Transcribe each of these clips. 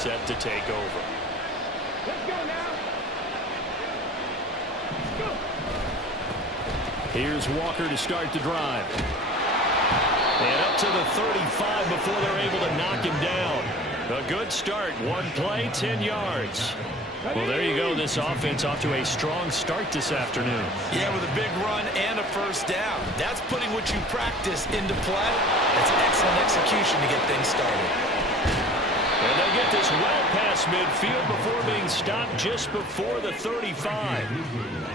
set to take over. Let's go now. Let's go. Here's Walker to start the drive. And up to the 35 before they're able to knock him down. A good start. One play, 10 yards. Well, there you go. This offense off to a strong start this afternoon. Yeah, with a big run and a first down. That's putting what you practice into play. That's excellent execution to get things started. And they get this well past midfield before being stopped just before the 35.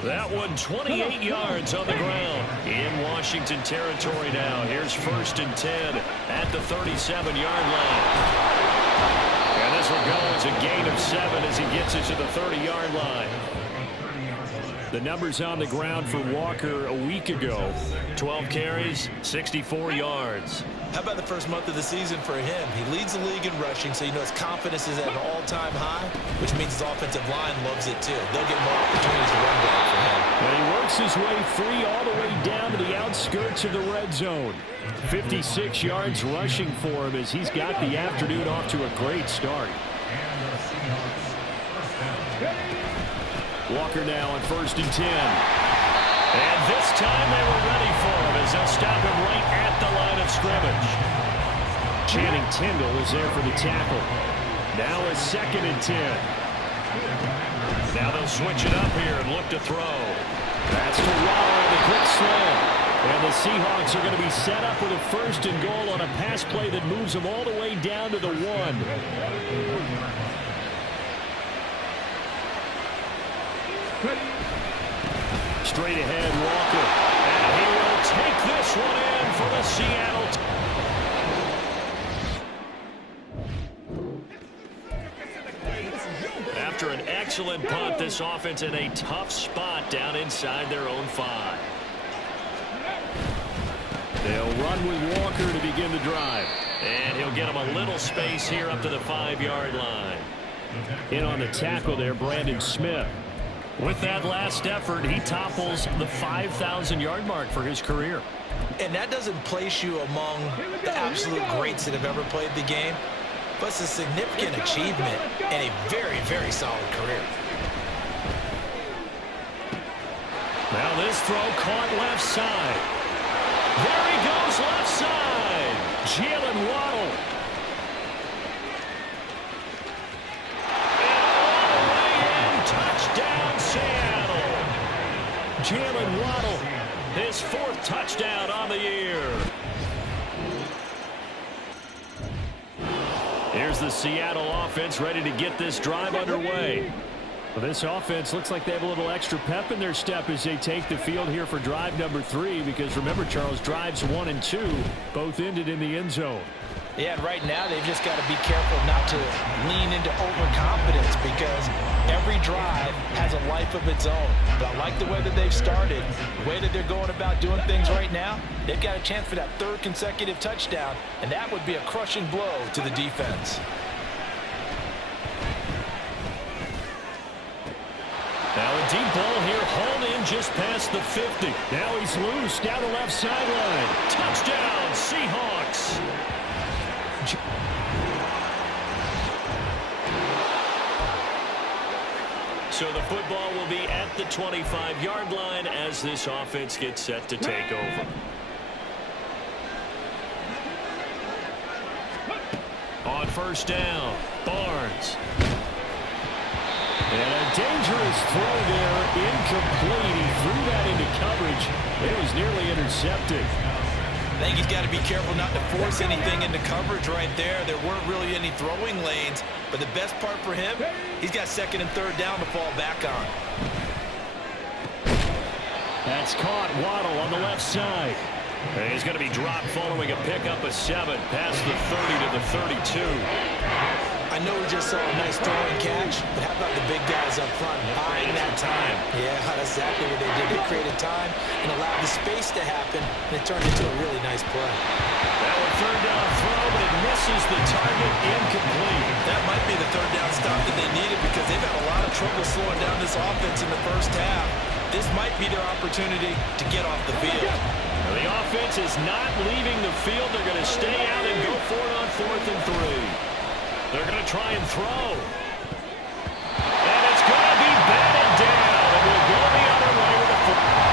That one 28 yards on the ground in Washington territory now. Here's 1st and 10 at the 37-yard line. And this will go as a gain of 7 as he gets it to the 30-yard line. The numbers on the ground for Walker a week ago. 12 carries, 64 yards. How about the first month of the season for him? He leads the league in rushing, so you know his confidence is at an all-time high, which means his offensive line loves it too. They'll get more opportunities to run down for him. And he works his way free all the way down to the outskirts of the red zone. 56 yards rushing for him as he's got the afternoon off to a great start. Walker now on 1st and 10. And this time they were ready for him as they'll stop him right at the line of scrimmage. Channing Tindall is there for the tackle. Now a 2nd and 10. Now they'll switch it up here and look to throw. That's to Waller with a quick slant. And the Seahawks are going to be set up with a 1st and goal on a pass play that moves them all the way down to the 1. Straight ahead, Walker. And he will take this one in for the Seattle. After an excellent punt, this offense in a tough spot down inside their own 5. They'll run with Walker to begin the drive. And he'll get him a little space here up to the 5-yard line. In on the tackle there, Brandon Smith. With that last effort, he topples the 5,000-yard mark for his career. And that doesn't place you among the absolute greats that have ever played the game, but it's a significant achievement and a very, very solid career. Now this throw caught left side. There he goes left side. Jalen Waddle. Touchdown, Seattle. Jalen Waddle, his 4th touchdown on the year. Here's the Seattle offense ready to get this drive underway. Well, this offense looks like they have a little extra pep in their step as they take the field here for drive number 3, because remember, Charles, drives 1 and 2 both ended in the end zone. Yeah, and right now they've just got to be careful not to lean into overconfidence, because every drive has a life of its own. But I like the way that they've started, the way that they're going about doing things right now. They've got a chance for that 3rd consecutive touchdown, and that would be a crushing blow to the defense. Now a deep ball here, hauled in just past the 50. Now he's loose down the left sideline. Touchdown, Seahawks. So the football will be at the 25-yard line as this offense gets set to take over. On 1st down, Barnes. And a dangerous throw there, incomplete. He threw that into coverage. It was nearly intercepted. I think he's got to be careful not to force anything into coverage right there. There weren't really any throwing lanes, but the best part for him, he's got 2nd and 3rd down to fall back on. That's caught. Waddle on the left side. And he's going to be dropped following a pickup of 7 past the 30 to the 32. I know we just saw a nice throw and catch, but how about the big guys up front buying that time? Yeah, that's exactly what they did. They created time and allowed the space to happen, and it turned into a really nice play. That one 3rd down throw, but it misses the target, incomplete. That might be the 3rd down stop that they needed, because they've had a lot of trouble slowing down this offense in the first half. This might be their opportunity to get off the field. The offense is not leaving the field. They're going to stay out and go for it on 4th and 3. They're going to try and throw. And it's going to be batted down. And we'll go the other way with the football.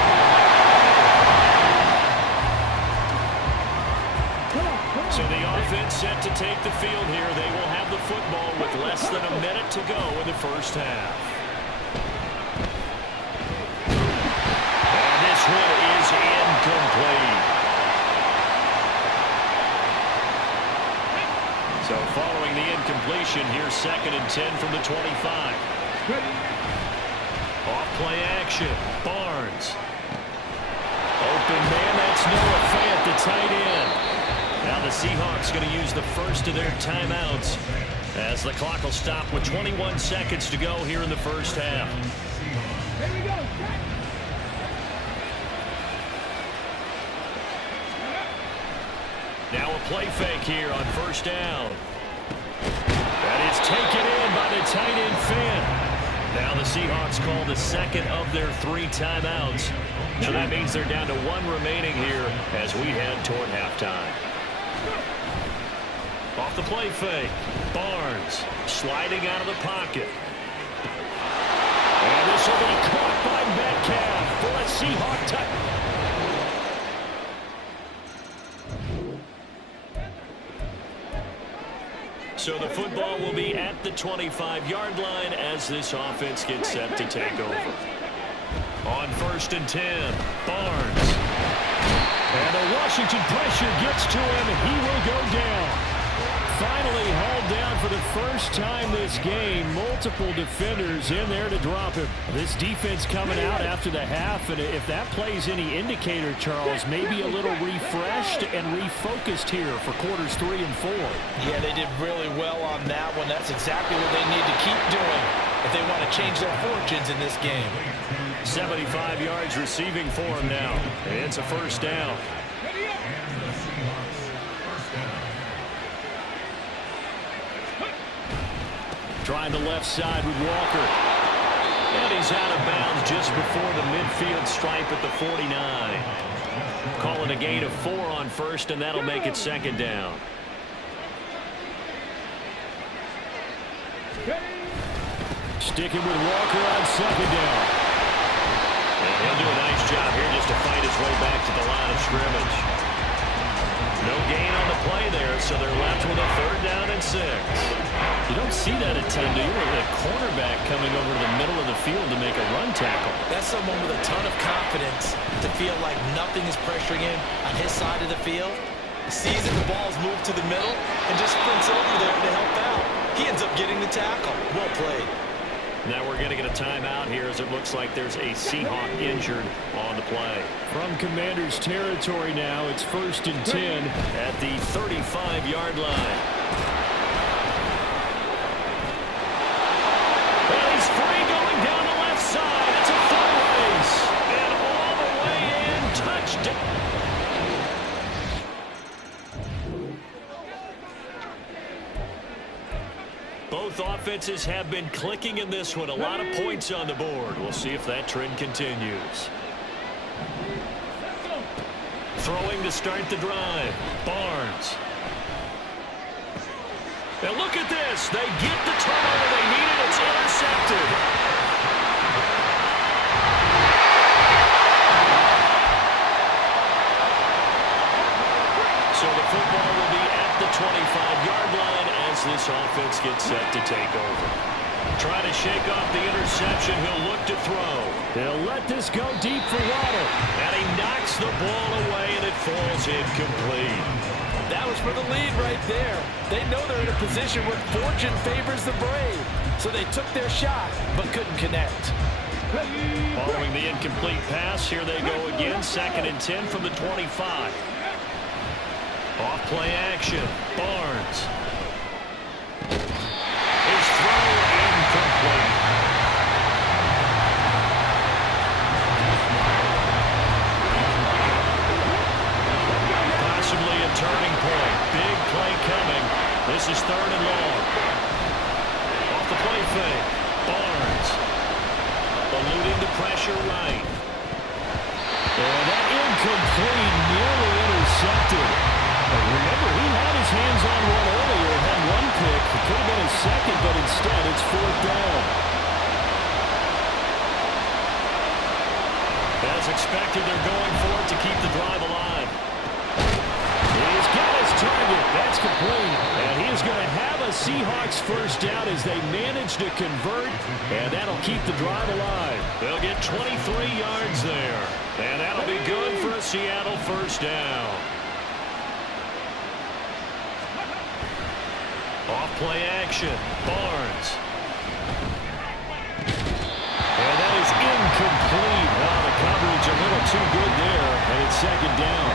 So the offense set to take the field here. They will have the football with less than a minute to go in the first half. And this one is incomplete. So following the incompletion, here's 2nd and 10 from the 25. Off play action. Barnes. Open man, that's Noah Fant, the tight end. Now the Seahawks going to use the first of their timeouts as the clock will stop with 21 seconds to go here in the first half. Here we go. Now a play fake here on first down. That is taken in by the tight end Fant. Now the Seahawks call the second of their 3 timeouts. So that means they're down to 1 remaining here as we head toward halftime. Off the play fake. Barnes sliding out of the pocket. And this will be caught by Metcalf for a Seahawk touchdown. So the football will be at the 25-yard line as this offense gets set to take over. On 1st and 10, Barnes. And the Washington pressure gets to him. He will go down. Finally hauled down for the first time this game. Multiple defenders in there to drop him. This defense coming out after the half, and if that plays any indicator, Charles, maybe a little refreshed and refocused here for quarters 3 and 4. Yeah, they did really well on that one. That's exactly what they need to keep doing if they want to change their fortunes in this game. 75 yards receiving for him now. It's a first down. Trying the left side with Walker. And he's out of bounds just before the midfield stripe at the 49. Calling a gain of 4 on first, and that'll make it 2nd down. Sticking with Walker on 2nd down. And he'll do a nice job here just to fight his way back to the line of scrimmage. No gain on the play there, so they're left with a 3rd down and 6. You don't see that a ton, do you? A cornerback coming over to the middle of the field to make a run tackle. That's someone with a ton of confidence to feel like nothing is pressuring him on his side of the field. Sees that the ball's moved to the middle and just sprints over there to help out. He ends up getting the tackle. Well played. Now we're going to get a timeout here as it looks like there's a Seahawk injured on the play. From Commanders territory now, it's 1st and 10 at the 35-yard line. And he's free going down the left side. It's a foot race. And all the way in, touchdown. Both offenses have been clicking in this one. A lot of points on the board. We'll see if that trend continues. Throwing to start the drive. Barnes. And look at this. They get the turnover they needed. It's intercepted. So the football will be at the 25-yard line as this offense gets set to take over. Trying to shake off the interception. He'll look to throw. He'll let this go deep for Waddle. And he knocks the ball away, and it falls incomplete. That was for the lead right there. They know they're in a position where fortune favors the brave. So they took their shot, but couldn't connect. Following the incomplete pass, here they go again. 2nd and 10 from the 25. Off play action. Barnes. His throw incomplete. Possibly a turning point. Big play coming. This is 3rd and long. Off the play fake. Barnes. Eluding the pressure right. And that incomplete, nearly intercepted. Remember, he had his hands on one earlier, had one pick. It could have been a but instead it's 4th down. As expected, they're going for it to keep the drive alive. He's got his target. That's complete. And he is going to have a Seahawks first down as they manage to convert, and that'll keep the drive alive. They'll get 23 yards there, and that'll be good for a Seattle first down. Off-play action. Barnes. And that is incomplete. Oh, the coverage a little too good there, and it's 2nd down.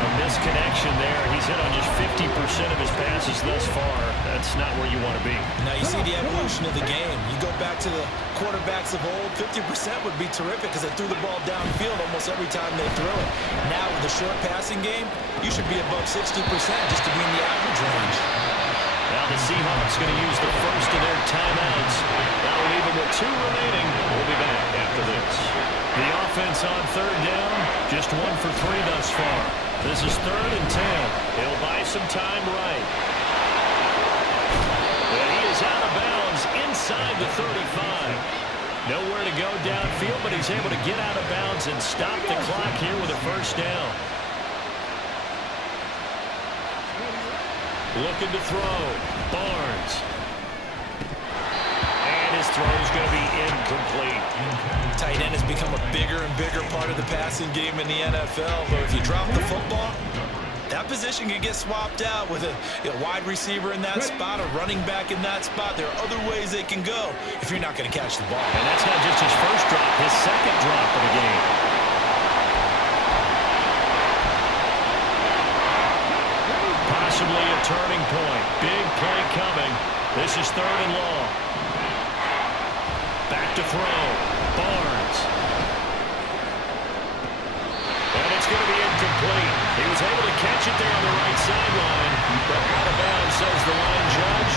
A misconnection there. He's hit on just 50% of his passes thus far. That's not where you want to be. Now you see the evolution of the game. You go back to the quarterbacks of old, 50% would be terrific because they threw the ball downfield almost every time they threw it. Now with the short passing game, you should be above 60% just to be in the average range. Now the Seahawks going to use the first of their timeouts. That'll leave them with 2 remaining. We'll be back after this. The offense on 3rd down, just 1 for 3 thus far. This is 3rd and 10. He'll buy some time right. And he is out of bounds inside the 35. Nowhere to go downfield, but he's able to get out of bounds and stop the clock here with a first down. Looking to throw. Barnes. And his throw is going to be incomplete. Tight end has become a bigger and bigger part of the passing game in the NFL, but if you drop the football, that position can get swapped out with a wide receiver in that spot, a running back in that spot. There are other ways they can go if you're not going to catch the ball. And that's not just his first drop, his 2nd drop of the game. Possibly a turning point. Big play coming. This is 3rd and long. Back to throw. Barnes. And it's going to be incomplete. He was able to catch it there on the right sideline, but out of bounds, says the line judge.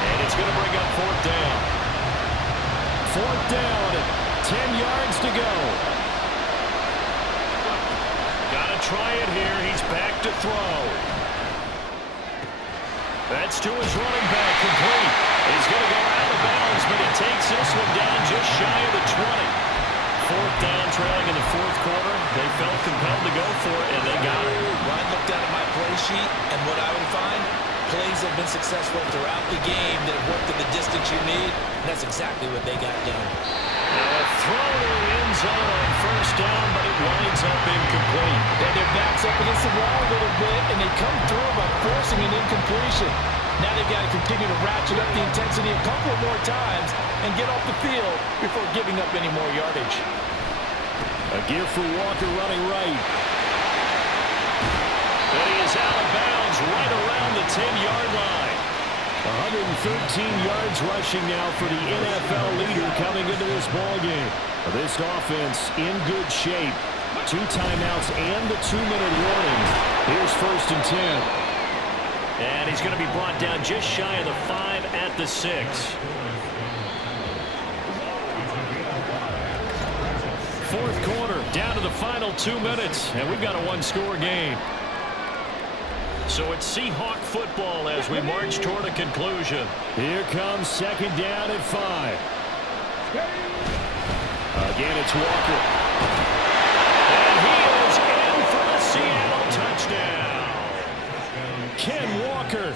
And it's going to bring up 4th down. 4th down, 10 yards to go. Got to try it here. He's back to throw. That's to his running back, complete. He's going to go out of bounds, but he takes this one down just shy of the 20. 4th down, trailing in the 4th quarter. They felt compelled to go for it, and they got it. When I looked at my play sheet, and what I would find, plays have been successful throughout the game that have worked at the distance you need, and that's exactly what they got done. Now a throw to the end zone on first down, but it winds up incomplete. And their backs up against the wall a little bit, and they come through by forcing an incompletion. Now they've got to continue to ratchet up the intensity a couple of more times and get off the field before giving up any more yardage. A give for Walker running right. And he is out of bounds right around the 10-yard line. 113 yards rushing now for the NFL leader coming into this ballgame. This offense in good shape. 2 timeouts and the 2-minute warning. Here's 1st and 10. And he's going to be brought down just shy of the 5 at the 6. 4th quarter, down to the final 2 minutes, and we've got a 1-score game. So it's Seahawk football as we march toward a conclusion. Here comes 2nd down at 5. Again, it's Walker. And he is in for the Seattle touchdown. Ken Walker,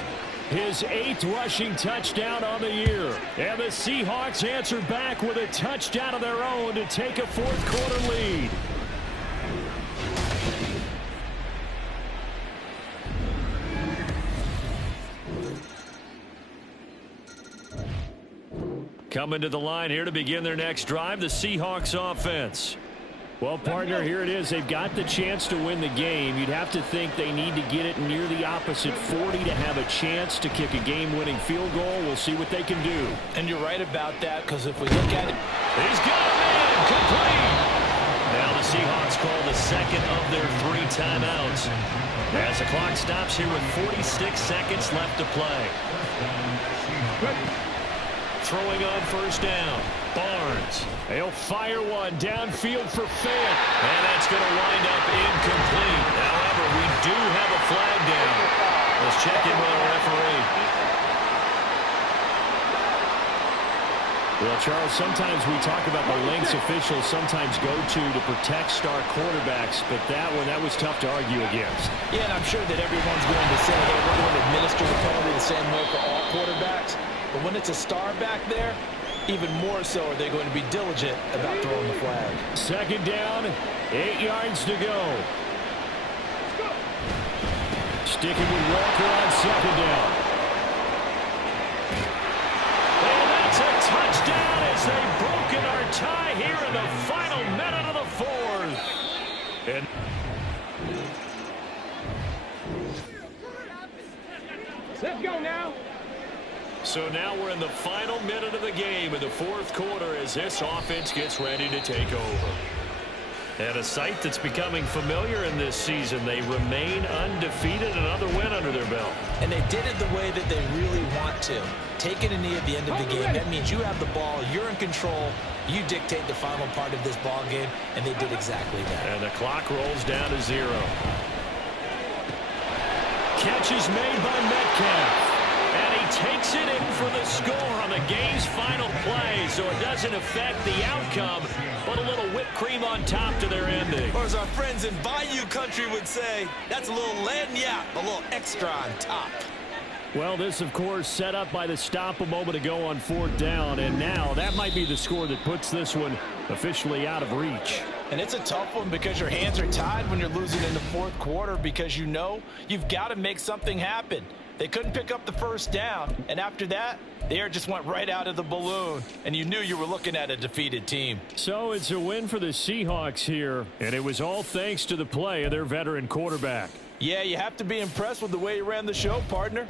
his 8th rushing touchdown on the year. And the Seahawks answer back with a touchdown of their own to take a 4th quarter lead. Coming to the line here to begin their next drive, the Seahawks offense. Well, partner, here it is. They've got the chance to win the game. You'd have to think they need to get it near the opposite 40 to have a chance to kick a game-winning field goal. We'll see what they can do. And you're right about that, because if we look at it, he's got a man complete. Now the Seahawks call the 2nd of their 3 timeouts as the clock stops here with 46 seconds left to play. Throwing on first down. Barnes. He'll fire one downfield for Fant. And that's going to wind up incomplete. However, we do have a flag down. Let's check in with the referee. Well, Charles, sometimes we talk about the lengths officials sometimes go to protect star quarterbacks, but that was tough to argue against. Yeah, and I'm sure that everyone's going to say, hey, we're going to administer the penalty the same way for all quarterbacks. But when it's a star back there, even more so are they going to be diligent about throwing the flag. Second down, 8 yards to go. Sticking with Walker on second down. Touchdown as they've broken our tie here in the final minute of the fourth. And Let's go now. so now we're in the final minute of the game in the fourth quarter as this offense gets ready to take over. And a sight that's becoming familiar in this season. They remain undefeated, another win under their belt. And they did it the way that they really want to. Taking a knee at the end of the game, that means you have the ball, you're in control, you dictate the final part of this ball game, and they did exactly that. And the clock rolls down to 0. Catch is made by Metcalf. And he takes it in for the score on the game's final play, so it doesn't affect the outcome, but a little whipped cream on top to their ending. Or as our friends in Bayou Country would say, that's a little lagniappe, a little extra on top. Well, this, of course, set up by the stop a moment ago on fourth down, and now that might be the score that puts this one officially out of reach. And it's a tough one because your hands are tied when you're losing in the fourth quarter because you know you've got to make something happen. They couldn't pick up the first down, and after that, the air just went right out of the balloon, and you knew you were looking at a defeated team. So it's a win for the Seahawks here, and it was all thanks to the play of their veteran quarterback. Yeah, you have to be impressed with the way he ran the show, partner.